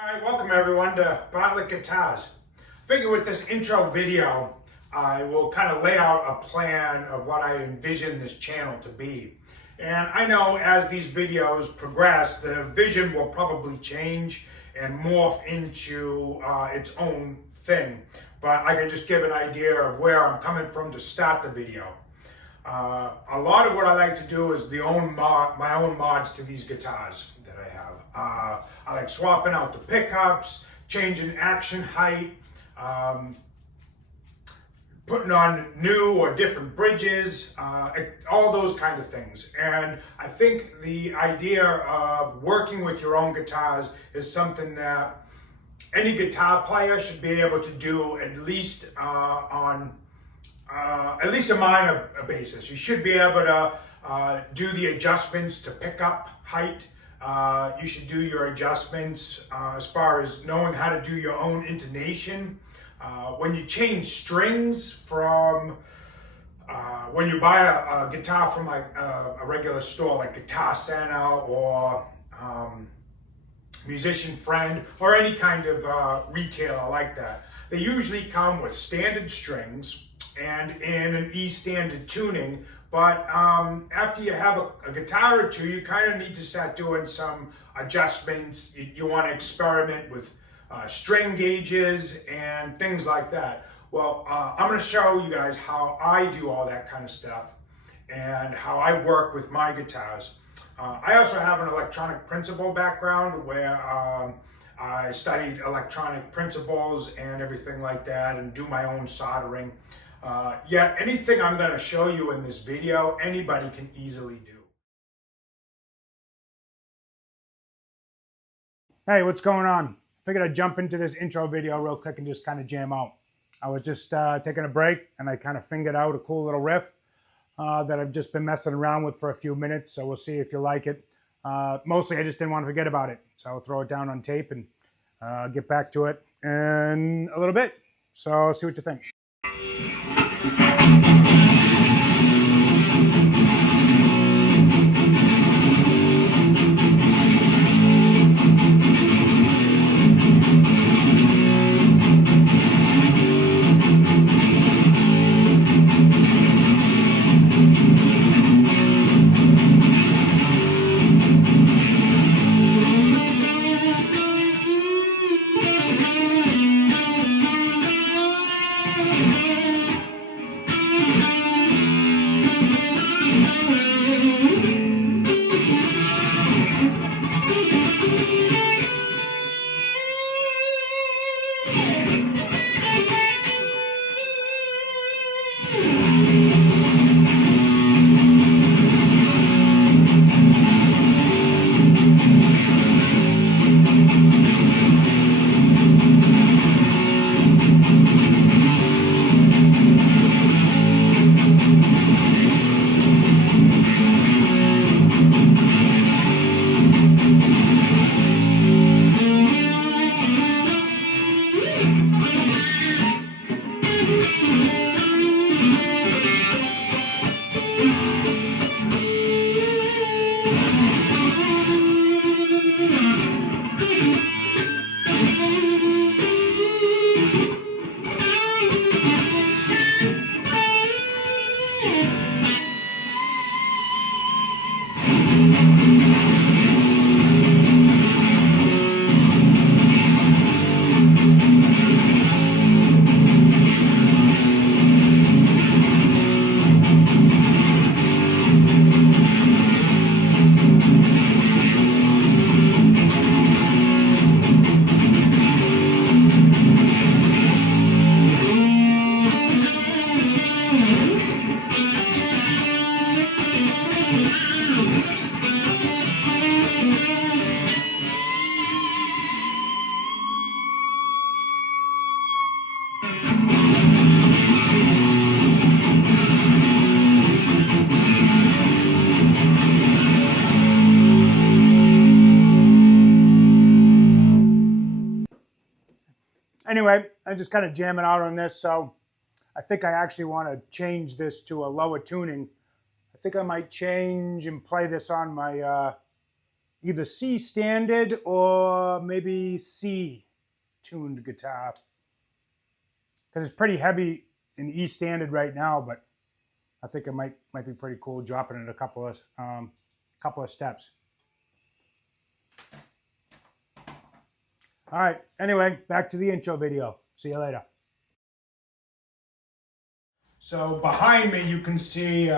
All right, welcome everyone to Bartlett Guitars. I figure with this intro video, I will kind of lay out a plan of what I envision this channel to be. And I know as these videos progress, the vision will probably change and morph into its own thing. But I can just give an idea of where I'm coming from to start the video. A lot of what I like to do is my own mods to these guitars that I have. I like swapping out the pickups, changing action height, putting on new or different bridges, all those kind of things. And I think the idea of working with your own guitars is something that any guitar player should be able to do at least on at least a minor basis. You should be able to do the adjustments to pick up height. You should do your adjustments as far as knowing how to do your own intonation. When you change strings from, when you buy a guitar from like a regular store like Guitar Center or Musician Friend or any kind of retailer like that, they usually come with standard strings and in an E standard tuning, but after you have a guitar or two, you kind of need to start doing some adjustments. You want to experiment with string gauges and things like that. Well, I'm going to show you guys how I do all that kind of stuff and how I work with my guitars. I also have an electronic principle background where I studied electronic principles and everything like that and do my own soldering. Yet anything I'm going to show you in this video, anybody can easily do. Hey, what's going on? Figured I'd jump into this intro video real quick and just kind of jam out. I was just taking a break and I kind of fingered out a cool little riff that I've just been messing around with for a few minutes, so we'll see if you like it. Mostly I just didn't want to forget about it, so I'll throw it down on tape and get back to it in a little bit. So see what you think. Anyway, I'm just kind of jamming out on this, so I think I actually want to change this to a lower tuning. I think I might change and play this on my either C standard or maybe C tuned guitar. Because it's pretty heavy in E standard right now, but I think it might be pretty cool dropping it a couple of steps. All right. Anyway, back to the intro video. See you later. So behind me, you can see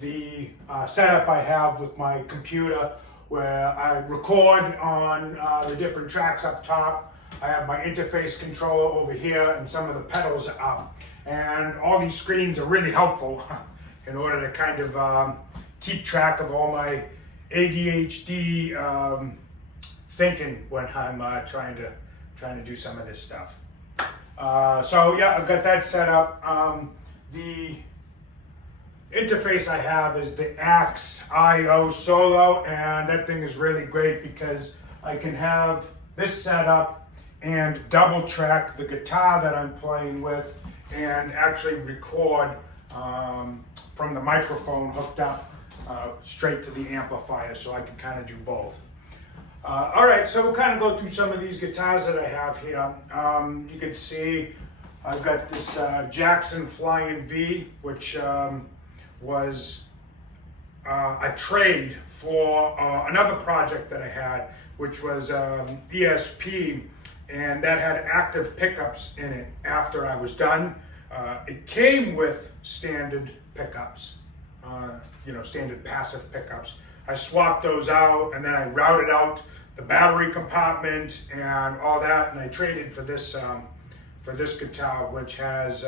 the setup I have with my computer, where I record on the different tracks up top. I have my interface controller over here, and some of the pedals are up. And all these screens are really helpful in order to kind of keep track of all my ADHD thinking when I'm trying to do some of this stuff. So yeah, I've got that set up. The interface I have is the Axe IO Solo, and that thing is really great because I can have this set up and double track the guitar that I'm playing with and actually record from the microphone hooked up straight to the amplifier, so I can kind of do both. All right, so we'll kind of go through some of these guitars that I have here. You can see I've got this Jackson Flying V, which was a trade for another project that I had, which was ESP, and that had active pickups in it after I was done. It came with standard pickups, standard passive pickups. I swapped those out, and then I routed out the battery compartment and all that, and I traded for this guitar, which has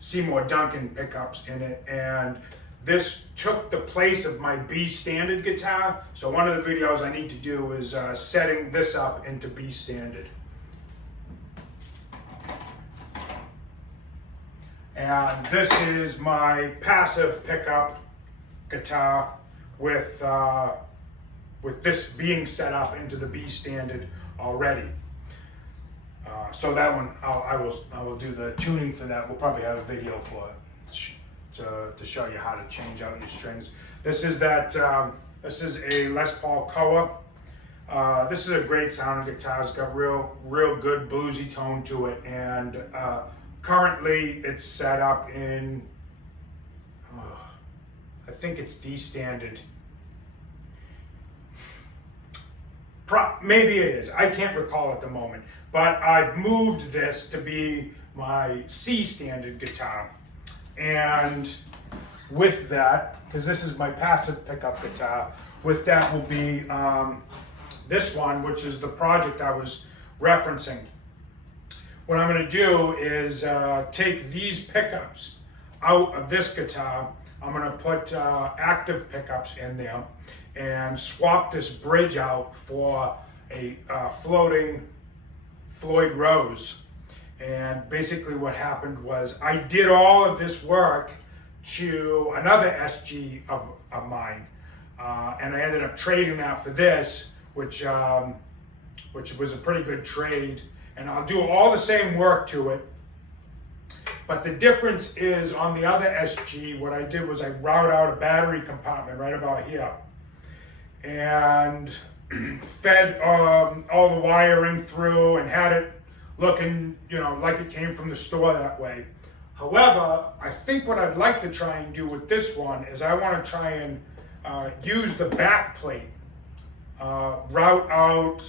Seymour Duncan pickups in it, and this took the place of my B standard guitar. So one of the videos I need to do is setting this up into B standard. And this is my passive pickup guitar with this being set up into the B standard already. So that one, I will do the tuning for that. We'll probably have a video for it to show you how to change out your strings. This is this is a Les Paul Koa. This is a great sounding guitar. It's got real good bluesy tone to it, and currently it's set up in, I think it's D standard. Maybe it is. I can't recall at the moment. But I've moved this to be my C standard guitar. And with that, because this is my passive pickup guitar, with that will be this one, which is the project I was referencing. What I'm going to do is take these pickups out of this guitar. I'm going to put active pickups in there and swap this bridge out for a floating Floyd Rose. And basically what happened was I did all of this work to another SG of mine, and I ended up trading that for this, which was a pretty good trade. And I'll do all the same work to it, but the difference is on the other SG, what I did was I routed out a battery compartment right about here, and fed all the wiring through and had it looking, like it came from the store that way. However, I think what I'd like to try and do with this one is I want to try and use the back plate, route out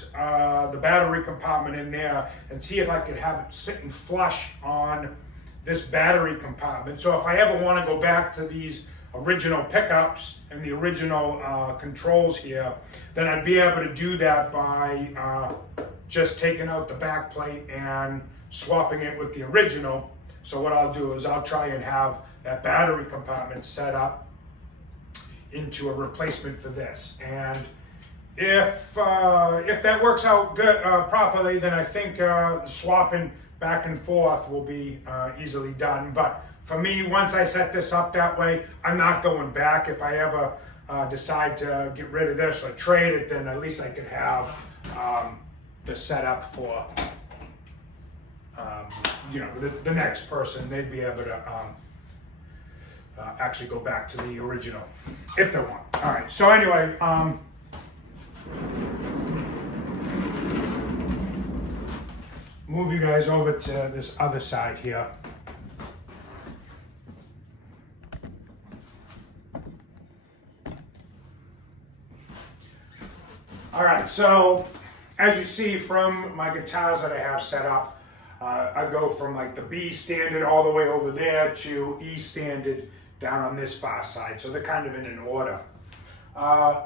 the battery compartment in there, and see if I could have it sitting flush on this battery compartment. So if I ever want to go back to these original pickups and the original controls here, then I'd be able to do that by just taking out the back plate and swapping it with the original. So what I'll do is I'll try and have that battery compartment set up into a replacement for this. And if that works out good properly, then I think the swapping back and forth will be easily done. But for me, once I set this up that way, I'm not going back. If I ever decide to get rid of this or trade it, then at least I could have the setup for the next person. They'd be able to actually go back to the original if they want. All right, so anyway, move you guys over to this other side here. All right, so as you see from my guitars that I have set up, I go from like the B standard all the way over there to E standard down on this far side. So they're kind of in an order.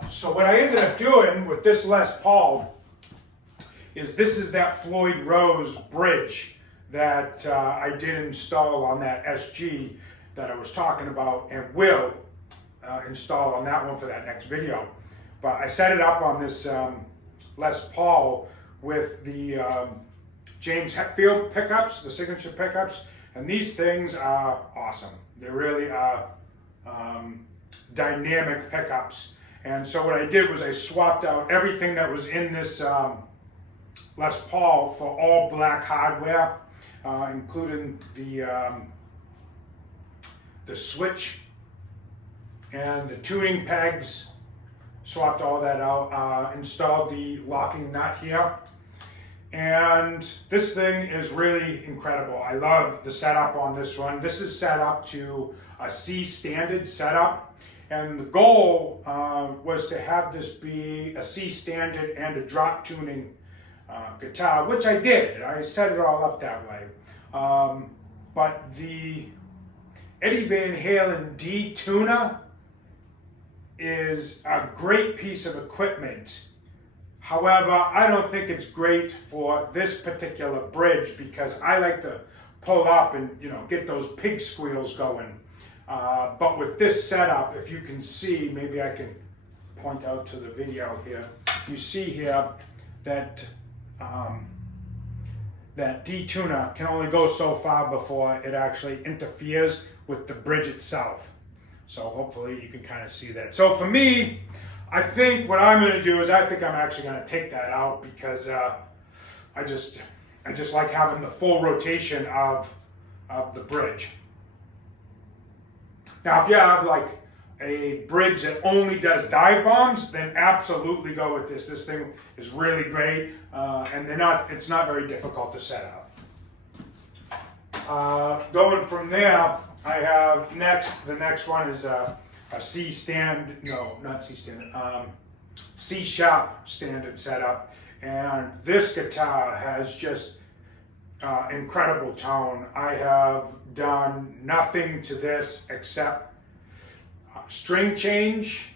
So what I ended up doing with this Les Paul is this is that Floyd Rose bridge that I did install on that SG that I was talking about and will install on that one for that next video. But I set it up on this Les Paul with the James Hetfield pickups, the signature pickups, and these things are awesome. They really are dynamic pickups. And so what I did was I swapped out everything that was in this Les Paul for all black hardware, including the switch and the tuning pegs. Swapped all that out, installed the locking nut here. And this thing is really incredible. I love the setup on this one. This is set up to a C standard setup. And the goal was to have this be a C standard and a drop tuning guitar, which I did. I set it all up that way. But the Eddie Van Halen D tuner is a great piece of equipment. However, I don't think it's great for this particular bridge because I like to pull up and get those pig squeals going. But with this setup, if you can see, maybe I can point out to the video here. You see here that that D tuner can only go so far before it actually interferes with the bridge itself. So hopefully you can kind of see that. So for me, I think what I'm going to do is I think I'm actually going to take that out because I just like having the full rotation of the bridge. Now, if you have like a bridge that only does dive bombs, then absolutely go with this. This thing is really great, and it's not very difficult to set up. Going from there, I have the next one is a C sharp standard setup, and this guitar has just incredible tone. I have done nothing to this except string change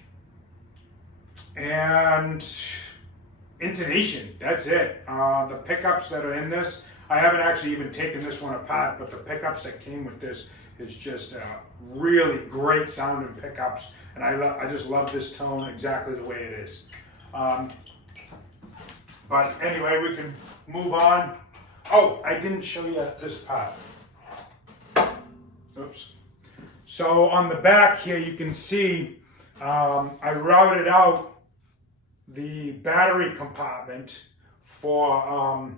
and intonation. That's it. The pickups that are in this, I haven't actually even taken this one apart, but the pickups that came with this is just really great sounding pickups, and I just love this tone exactly the way it is. But anyway, we can move on. Oh, I didn't show you this part. Oops. So on the back here, you can see I routed out the battery compartment for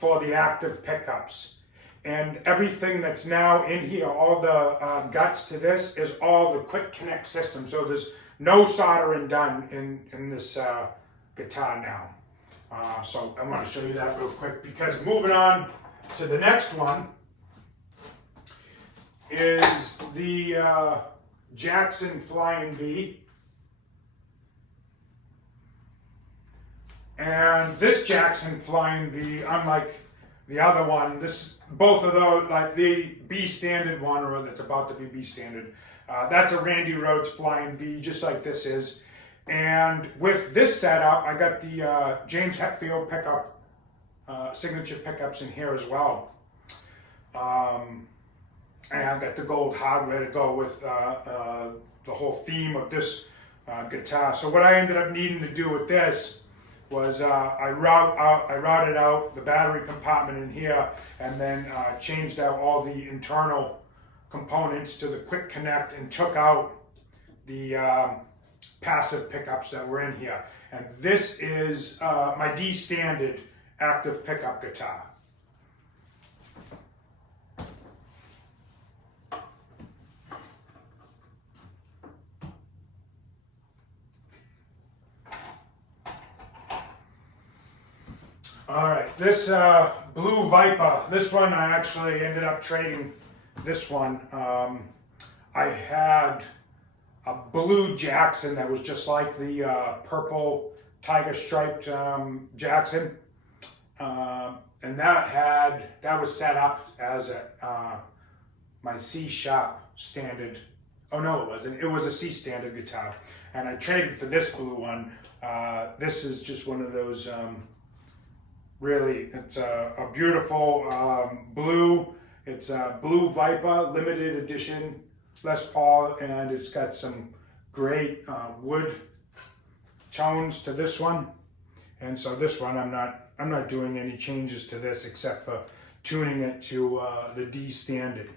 the active pickups. And everything that's now in here, all the guts to this, is all the quick connect system. So there's no soldering done in this guitar now. So I want to show you that real quick, because moving on to the next one is the Jackson Flying V. And this Jackson Flying V, unlike the other one, both of those, like the B standard one, or that's about to be B standard, that's a Randy Rhoads Flying V, just like this is. And with this setup, I got the James Hetfield pickup, signature pickups in here as well. And I've got the gold hardware to go with the whole theme of this guitar. So what I ended up needing to do with this was I routed out the battery compartment in here, and then changed out all the internal components to the quick connect and took out the passive pickups that were in here. And this is my D standard active pickup guitar. All right, this Blue Viper, this one I actually ended up trading this one. I had a blue Jackson that was just like the purple tiger striped Jackson. And that was set up as my C sharp standard. Oh no, it wasn't. It was a C standard guitar. And I traded for this blue one. This is just one of those, really, it's a beautiful blue. It's a Blue Viper limited edition Les Paul, and it's got some great wood tones to this one. And so this one, I'm not doing any changes to this except for tuning it to the D standard.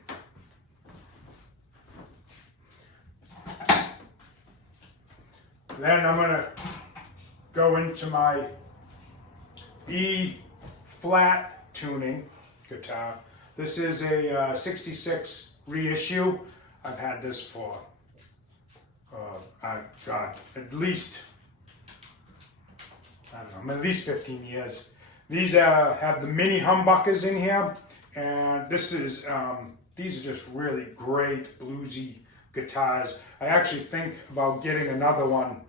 Then I'm gonna go into my E flat tuning guitar. This is a 66 reissue. I've had this for, at least, I don't know, at least 15 years. These have the mini humbuckers in here, and this is, these are just really great bluesy guitars. I actually think about getting another one.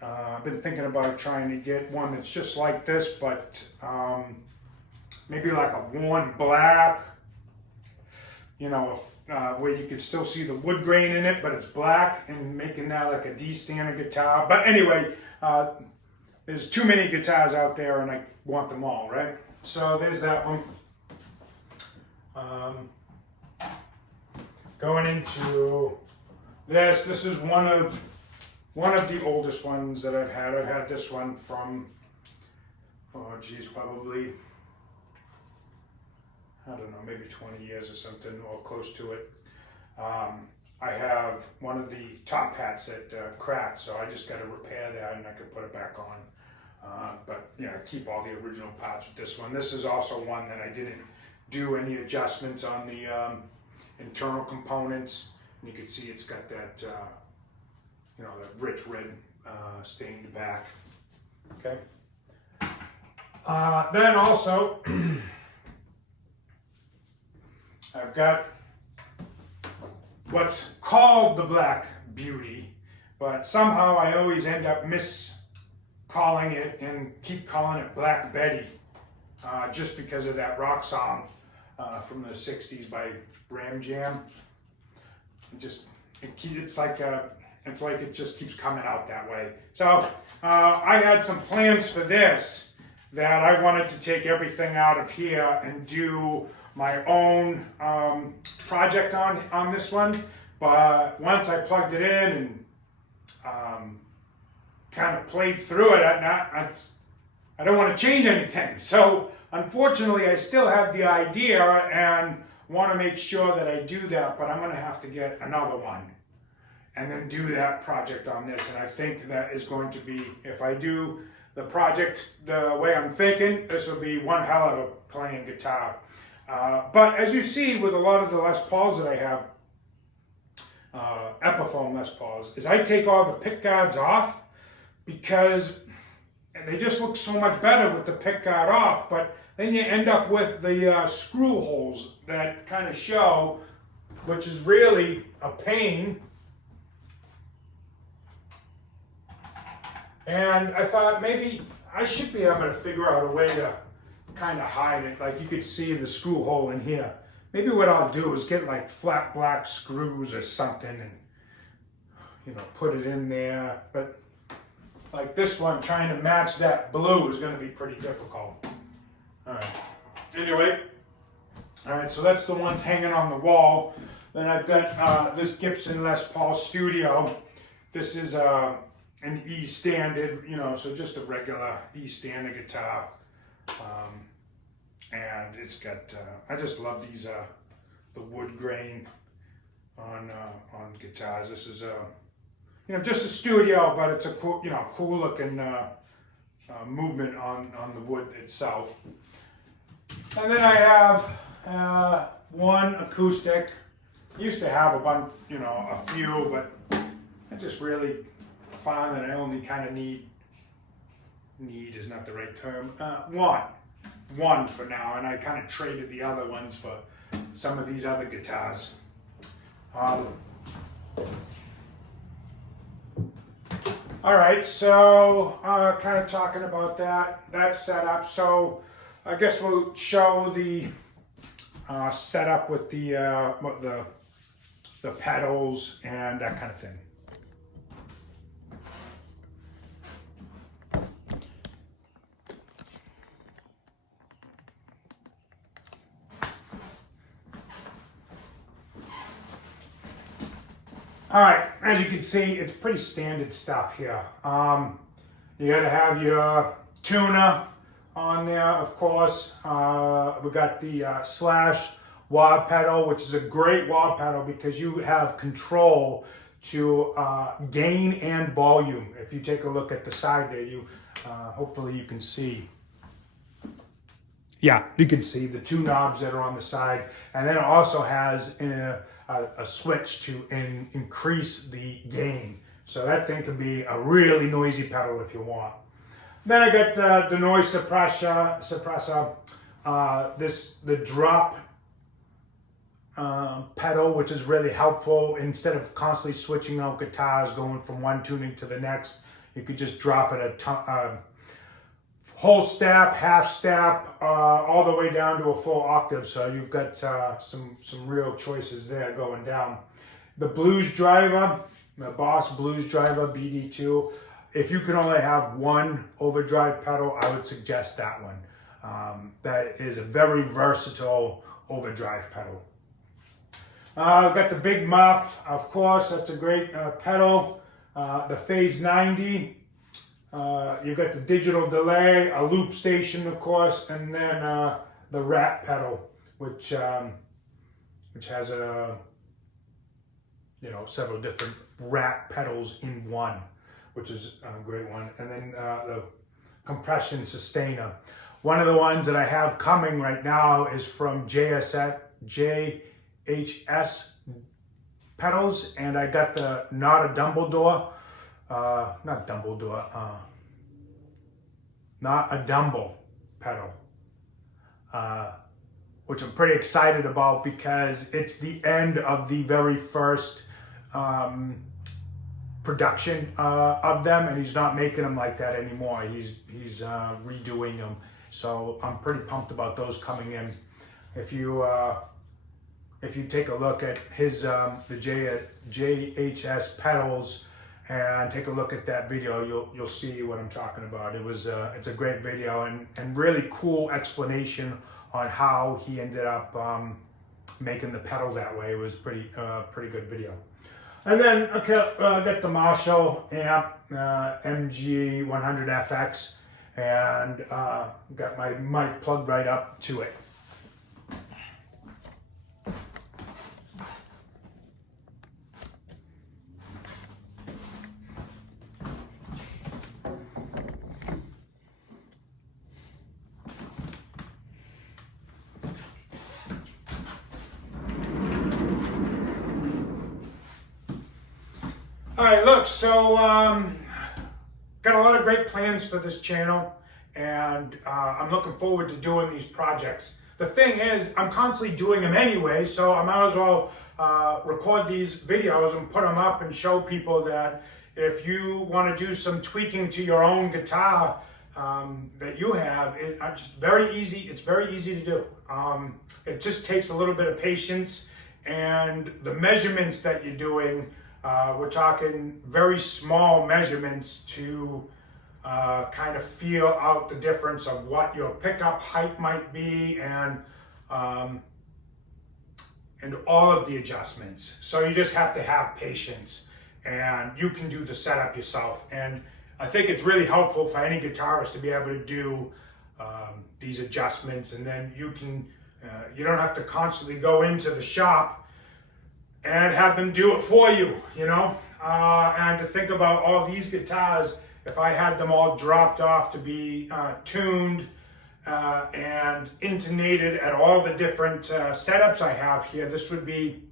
I've been thinking about trying to get one that's just like this, but maybe like a worn black, you know, where you can still see the wood grain in it, but it's black, and making that like a D standard guitar. But anyway, there's too many guitars out there, and I want them all, right? So there's that one. Going into this. This is one of the oldest ones that I've had. I've had this one from, oh geez, probably, I don't know, maybe 20 years or something, or close to it. I have one of the top hats that cracked, so I just got to repair that and I could put it back on. But yeah, keep all the original parts with this one. This is also one that I didn't do any adjustments on the internal components. And you can see it's got that, you know, that rich red stained back. Okay. Then also, I've got what's called the Black Beauty, but somehow I always end up miscalling it and keep calling it Black Betty, just because of that rock song from the 60s by Ram Jam. It's like it just keeps coming out that way. So I had some plans for this, that I wanted to take everything out of here and do my own project on this one. But once I plugged it in and kind of played through it, I don't want to change anything. So unfortunately, I still have the idea and want to make sure that I do that, but I'm going to have to get another one and then do that project on this. And I think that is going to be, if I do the project the way I'm thinking, this will be one hell of a playing guitar. But as you see with a lot of the Les Pauls that I have, Epiphone Les Pauls, is I take all the pick guards off because they just look so much better with the pick guard off, but then you end up with the screw holes that kind of show, which is really a pain. And I thought maybe I should be able to figure out a way to kind of hide it. Like you could see the screw hole in here. Maybe what I'll do is get like flat black screws or something and, you know, put it in there. But like this one, trying to match that blue is going to be pretty difficult. All right. Anyway, all right, so that's the ones hanging on the wall. Then I've got this Gibson Les Paul Studio. This is an E standard, you know, so just a regular E standard guitar. And it's got, I just love these, the wood grain on guitars. This is you know, just a studio, but it's a cool, you know, cool looking movement on the wood itself. And then I have one acoustic. I used to have a bunch, you know, a few, but I just really found that I only kind of need is not the right term, one. one for now, and I kind of traded the other ones for some of these other guitars. All right, so kind of talking about that setup. So I guess we'll show the setup with the pedals and that kind of thing. All right, as you can see, it's pretty standard stuff here. You gotta have your tuner on there, of course. We got the slash wah pedal, which is a great wah pedal because you have control to gain and volume. If you take a look at the side there, hopefully you can see. Yeah, you can see the two knobs that are on the side, and then it also has a switch to increase the gain. So that thing can be a really noisy pedal if you want. Then I got the noise suppressor, the drop pedal, which is really helpful. Instead of constantly switching out guitars, going from one tuning to the next, you could just drop it a whole step, half step, all the way down to a full octave. So you've got some real choices there going down. The blues driver, the Boss Blues Driver BD2. If you can only have one overdrive pedal, I would suggest that one. That is a very versatile overdrive pedal. I've got the Big Muff, of course, that's a great pedal. The Phase 90. You've got the digital delay, a loop station, of course, and then the rat pedal, which has several different rat pedals in one, which is a great one. And then the compression sustainer. One of the ones that I have coming right now is from JHS pedals, and I got the Not a Dumble pedal, which I'm pretty excited about because it's the end of the very first production of them, and he's not making them like that anymore. He's redoing them, so I'm pretty pumped about those coming in. If you take a look at his the JHS pedals and take a look at that video, you'll see what I'm talking about. It's a great video and really cool explanation on how he ended up making the pedal that way. It was pretty good video. And then I got the Marshall amp MG100FX, and got my mic plugged right up to it. All right, look, so got a lot of great plans for this channel, and I'm looking forward to doing these projects. The thing is, I'm constantly doing them anyway, so I might as well record these videos and put them up and show people that if you want to do some tweaking to your own guitar that you have, it's very easy. It's very easy to do. It just takes a little bit of patience, and the measurements that you're doing. We're talking very small measurements to kind of feel out the difference of what your pickup height might be and all of the adjustments. So you just have to have patience, and you can do the setup yourself. And I think it's really helpful for any guitarist to be able to do these adjustments, and then you don't have to constantly go into the shop and have them do it for you, and to think about all these guitars, if I had them all dropped off to be tuned and intonated at all the different setups I have here, this would be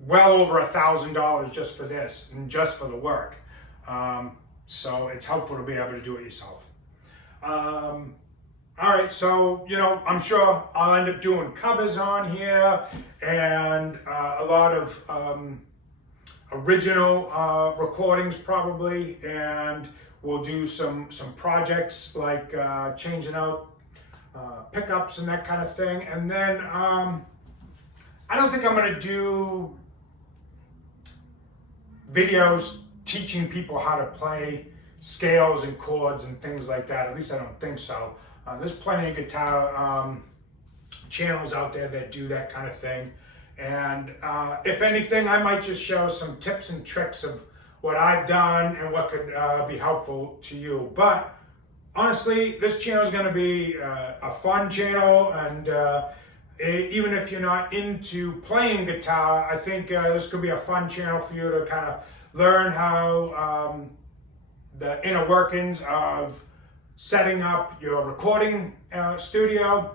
well over $1,000 just for this and just for the work. So it's helpful to be able to do it yourself. All right, so, I'm sure I'll end up doing covers on here and a lot of original recordings probably, and we'll do some projects like changing out pickups and that kind of thing. And then I don't think I'm going to do videos teaching people how to play scales and chords and things like that. At least I don't think so. There's plenty of guitar channels out there that do that kind of thing. And if anything, I might just show some tips and tricks of what I've done and what could be helpful to you. But honestly, this channel is going to be a fun channel, and even if you're not into playing guitar, I think this could be a fun channel for you to kind of learn how the inner workings of setting up your recording studio,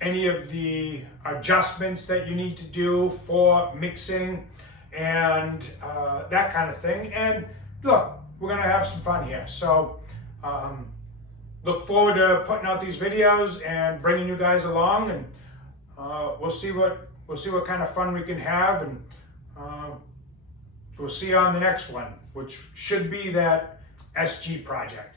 any of the adjustments that you need to do for mixing, and that kind of thing. And look, we're gonna have some fun here. So look forward to putting out these videos and bringing you guys along, and we'll see what kind of fun we can have, and we'll see you on the next one, which should be that SG project.